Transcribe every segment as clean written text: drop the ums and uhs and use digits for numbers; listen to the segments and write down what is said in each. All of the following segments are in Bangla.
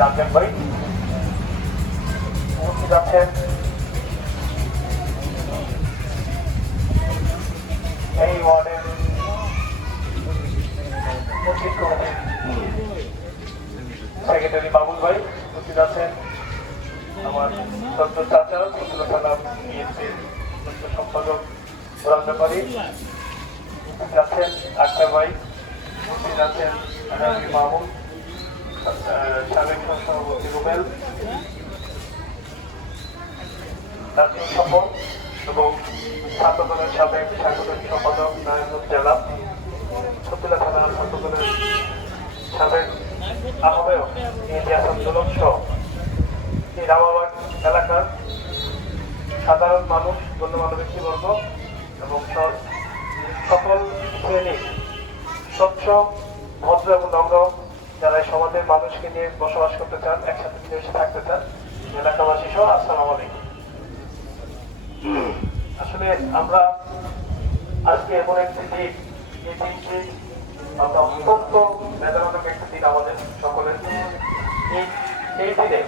রাজ্জাক ভাই উপস্থিত আছেন। এই ওয়ার্ডের মসজিদ কমিটির সেক্রেটারি বাবুল ভাই উপস্থিত আছেন। আমার ডক্টর চাচা ফতুল্লা থানা বিএনপির সম্পাদক গোলাম ব্যাপারী উপস্থিত আছেন। আক্তার ভাই উপস্থিত আছেন। মাহমুদ সাবেক সভাপতি রুবেল রাজনীতি সফল এবং ছাত্র দলের সাবেক সাংগঠনিক সম্পাদক নারায়ণগঞ্জ জেলা ফতুল্লা থানার ছাত্র দলের সাবেক আহ্বায়ক ইলিয়াস আন্দোলন সহ এই রামাবাগ এলাকার সাধারণ মানুষ, গণ্যমান্য ব্যক্তিবর্গ এবং সকল শ্রেণীর স্বচ্ছ ভদ্র এবং নম্র যারা সমাজের মানুষকে নিয়ে বসবাস করতে চান, একসাথে মিলেমিশে থাকতে চান, এলাকাবাসী সহ আসসালামু আলাইকুম। আসলে আমরা আজকে এমন একটি দিন, এই দিনটি আমরা অত্যন্ত বেদনাদায়ক একটি দিন আমাদের সকলের। এই দিনে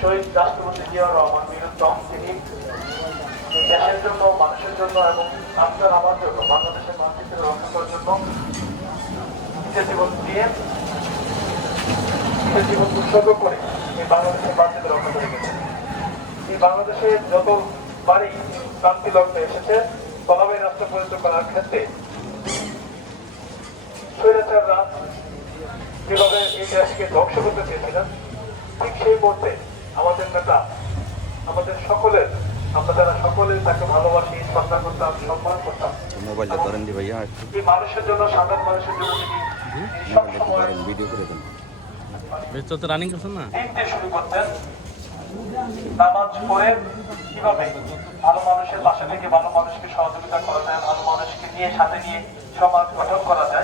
শহীদ রাষ্ট্রপতি জিয়াউর রহমান বীরুত্তম তিনি দেশের জন্য, মানুষের জন্য এবং আপনার আমার জন্য, বাংলাদেশের মানচিত্র রক্ষা করার জন্য নিজের জীবন দিয়ে, নিজের জীবন উৎসর্গ করে এই বাংলাদেশের মানচিত্র রক্ষা করে গেছেন। এই বাংলাদেশে যত বাড়ি ক্রান্তি লগ্নে এসেছে তলাবাই রাস্তা পরিণত করার ক্ষেত্রে স্বৈরাচাররা যেভাবে এই দেশকে ধ্বংস করতে চেয়েছিলেন, ঠিক সেই মুহূর্তে আমাদের নেতা, আমাদের সকলের, আমরা যারা সকলে তাকে ভালোবাসি, শ্রদ্ধা করতাম, সম্মান করতাম, এই মানুষের জন্য, সাধারণ মানুষের জন্য তিনি সবসময় দিনটি শুরু করতেন নামাজ পড়ে কিভাবে ভালো মানুষের পাশে থেকে ভালো মানুষকে সহযোগিতা করা যায়, ভালো মানুষকে নিয়ে সাথে নিয়ে সমাজ গঠন করা যায়।